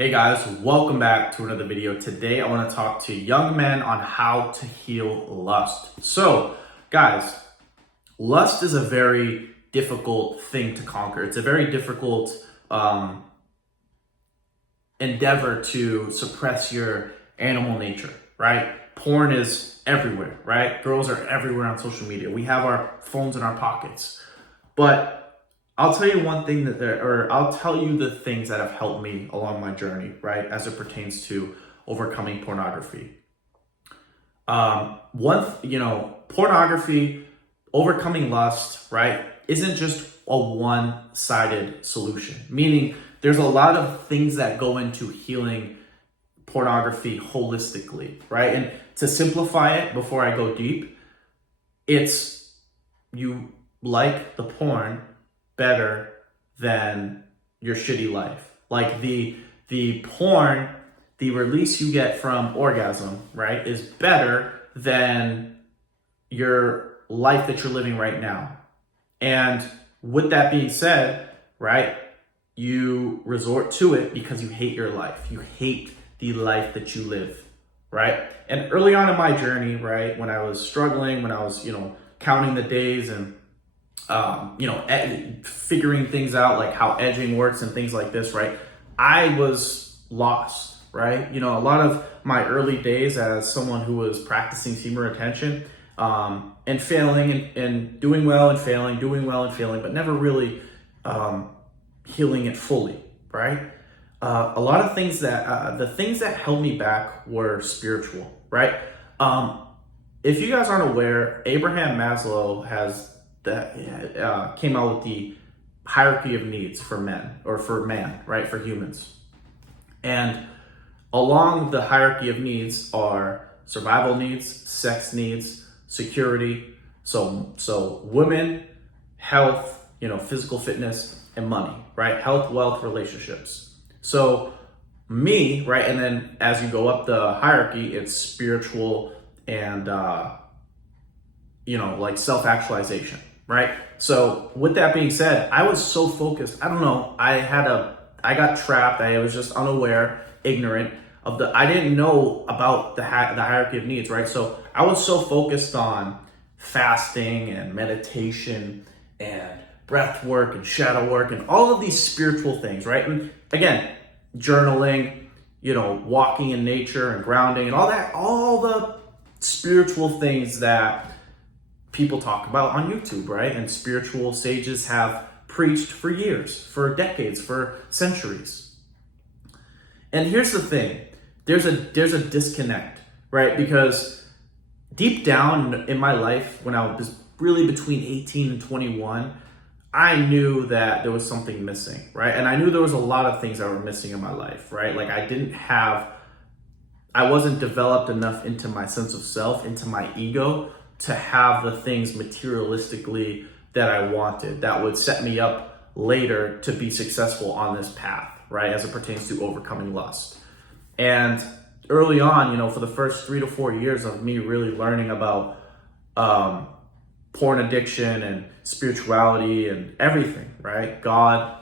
Hey guys, welcome back to another video. Today I want to talk to young men on how to heal lust. So guys, lust is a very difficult thing to conquer. It's a very difficult endeavor to suppress your animal nature, right? Porn is everywhere, right? Girls are everywhere on social media. We have our phones in our pockets. But I'll tell you one thing I'll tell you the things that have helped me along my journey, right? As it pertains to overcoming pornography. Pornography, overcoming lust, right? Isn't just a one-sided solution. Meaning there's a lot of things that go into healing pornography holistically, right? And to simplify it before I go deep, it's you like the porn better than your shitty life. Like the porn, the release you get from orgasm, right, is better than your life that you're living right now. And with that being said, right, you resort to it because you hate your life. You hate the life that you live, right? And early on in my journey, right, when I was struggling, when I was, counting the days and figuring things out, like how edging works and things like this, right? I was lost, right? A lot of my early days as someone who was practicing semen retention, and failing and doing well and failing, doing well and failing, but never really healing it fully, right? A lot of things the things that held me back were spiritual, right? If you guys aren't aware, Abraham Maslow came out with the hierarchy of needs for men, or for man, right, for humans. And along the hierarchy of needs are survival needs, sex needs, security, so women, health, physical fitness, and money, right? Health, wealth, relationships. So me, right, and then as you go up the hierarchy, it's spiritual and like self-actualization, right? So with that being said, I was so focused. I don't know. I got trapped. I was just unaware, ignorant I didn't know about the hierarchy of needs, right? So I was so focused on fasting and meditation and breath work and shadow work and all of these spiritual things, right? And again, journaling, walking in nature and grounding and all the spiritual things that people talk about on YouTube, right? And spiritual sages have preached for years, for decades, for centuries. And here's the thing, there's a disconnect, right? Because deep down in my life, when I was really between 18 and 21, I knew that there was something missing, right? And I knew there was a lot of things that were missing in my life, right? Like I wasn't developed enough into my sense of self, into my ego, to have the things materialistically that I wanted that would set me up later to be successful on this path, right? As it pertains to overcoming lust. And early on, for the first 3 to 4 years of me really learning about porn addiction and spirituality and everything, right? God,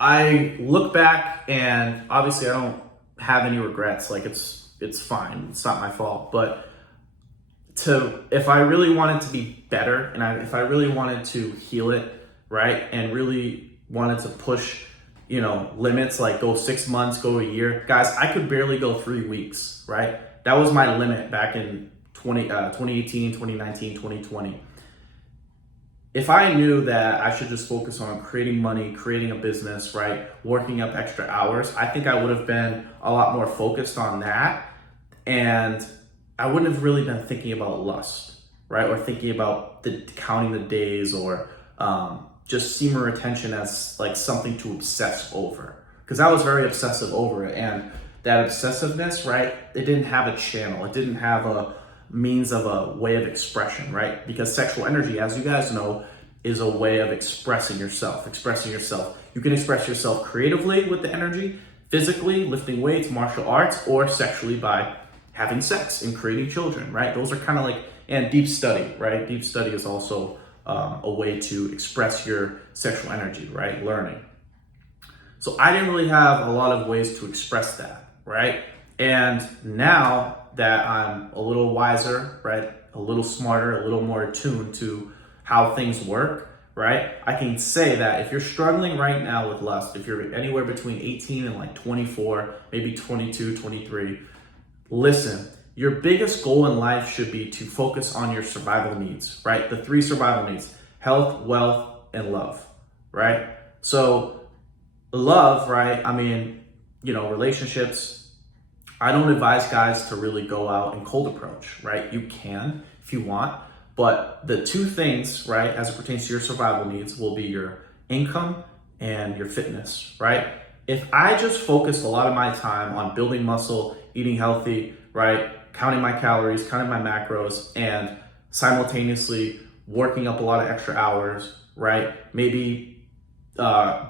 I look back and obviously I don't have any regrets. Like it's fine. It's not my fault. But if I really wanted to be better and if I really wanted to heal it, right? And really wanted to push, limits, like go 6 months, go a year. Guys, I could barely go 3 weeks, right? That was my limit back in 2018, 2019, 2020. If I knew that I should just focus on creating money, creating a business, right, working up extra hours, I think I would have been a lot more focused on that. And I wouldn't have really been thinking about lust, right? Or thinking about counting the days or just semen retention as like something to obsess over. Because I was very obsessive over it. And that obsessiveness, right, it didn't have a channel. It didn't have a means of a way of expression, right? Because sexual energy, as you guys know, is a way of expressing yourself. You can express yourself creatively with the energy, physically, lifting weights, martial arts, or sexually by having sex and creating children, right? Those are kind of like, and deep study, right? Deep study is also a way to express your sexual energy, right? Learning. So I didn't really have a lot of ways to express that, right? And now that I'm a little wiser, right, a little smarter, a little more attuned to how things work, right, I can say that if you're struggling right now with lust, if you're anywhere between 18 and like 24, maybe 22, 23, listen, your biggest goal in life should be to focus on your survival needs, right? The 3 survival needs: health, wealth, and love, right? So love, right? I mean, relationships, I don't advise guys to really go out and cold approach, right? You can if you want, but the 2 things, right, as it pertains to your survival needs will be your income and your fitness, right? If I just focused a lot of my time on building muscle, eating healthy, right, counting my calories, counting my macros, and simultaneously working up a lot of extra hours, right, maybe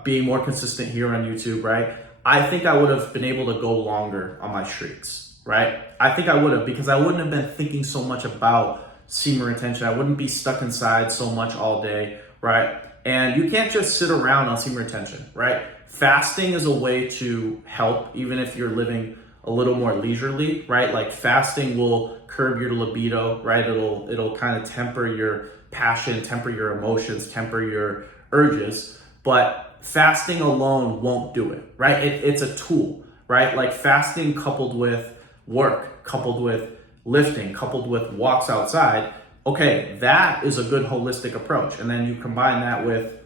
being more consistent here on YouTube, right, I think I would have been able to go longer on my streaks, right? I think I would have, because I wouldn't have been thinking so much about semen retention. I wouldn't be stuck inside so much all day, right? And you can't just sit around on semen retention, right? Fasting is a way to help, even if you're living a little more leisurely, right? Like fasting will curb your libido, right? It'll kind of temper your passion, temper your emotions, temper your urges, but fasting alone won't do it, right? It's a tool, right? Like fasting coupled with work, coupled with lifting, coupled with walks outside, okay, that is a good holistic approach. And then you combine that with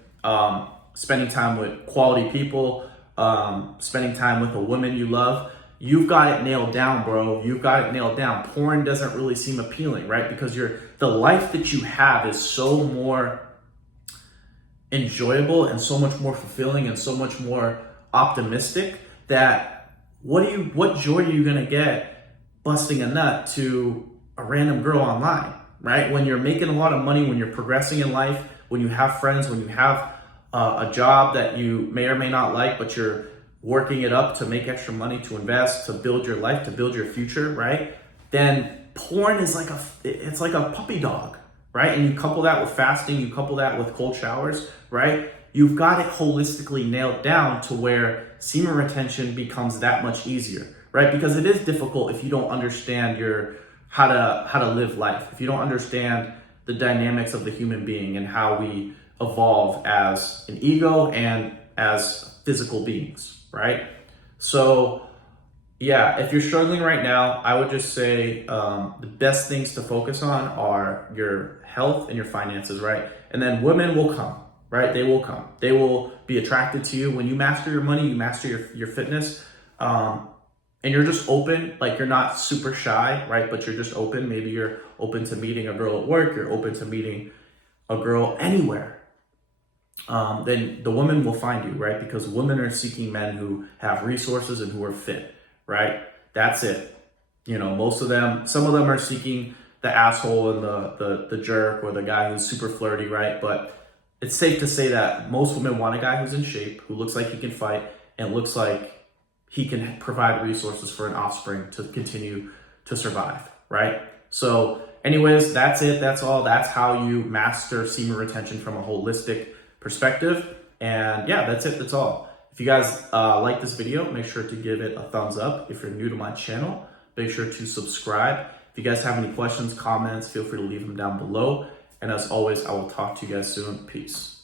spending time with quality people, spending time with a woman you love. You've got it nailed down, bro. You've got it nailed down. Porn doesn't really seem appealing, right? Because the life that you have is so more enjoyable and so much more fulfilling and so much more optimistic that what joy are you gonna get busting a nut to a random girl online, right? When you're making a lot of money, when you're progressing in life, when you have friends, when you have a job that you may or may not like, but you're working it up to make extra money, to invest, to build your life, to build your future, right? Then porn is it's like a puppy dog, right? And you couple that with fasting, you couple that with cold showers, right? You've got it holistically nailed down to where semen retention becomes that much easier, right? Because it is difficult if you don't understand how to live life, if you don't understand the dynamics of the human being and how we evolve as an ego and as physical beings, right? So yeah, if you're struggling right now, I would just say the best things to focus on are your health and your finances, right? And then women will come, right? They will come. They will be attracted to you. When you master your money, you master your fitness, and you're just open, like you're not super shy, right? But you're just open. Maybe you're open to meeting a girl at work. You're open to meeting a girl anywhere. Then the woman will find you, right? Because women are seeking men who have resources and who are fit, right? That's it. Most of them, some of them are seeking the asshole and the jerk or the guy who's super flirty, right? But it's safe to say that most women want a guy who's in shape, who looks like he can fight and looks like he can provide resources for an offspring to continue to survive, right? So anyways, that's it. That's all. That's how you master semen retention from a holistic perspective. And yeah, that's it. That's all. If you guys like this video, make sure to give it a thumbs up. If you're new to my channel, make sure to subscribe. If you guys have any questions, comments, feel free to leave them down below. And as always, I will talk to you guys soon. Peace.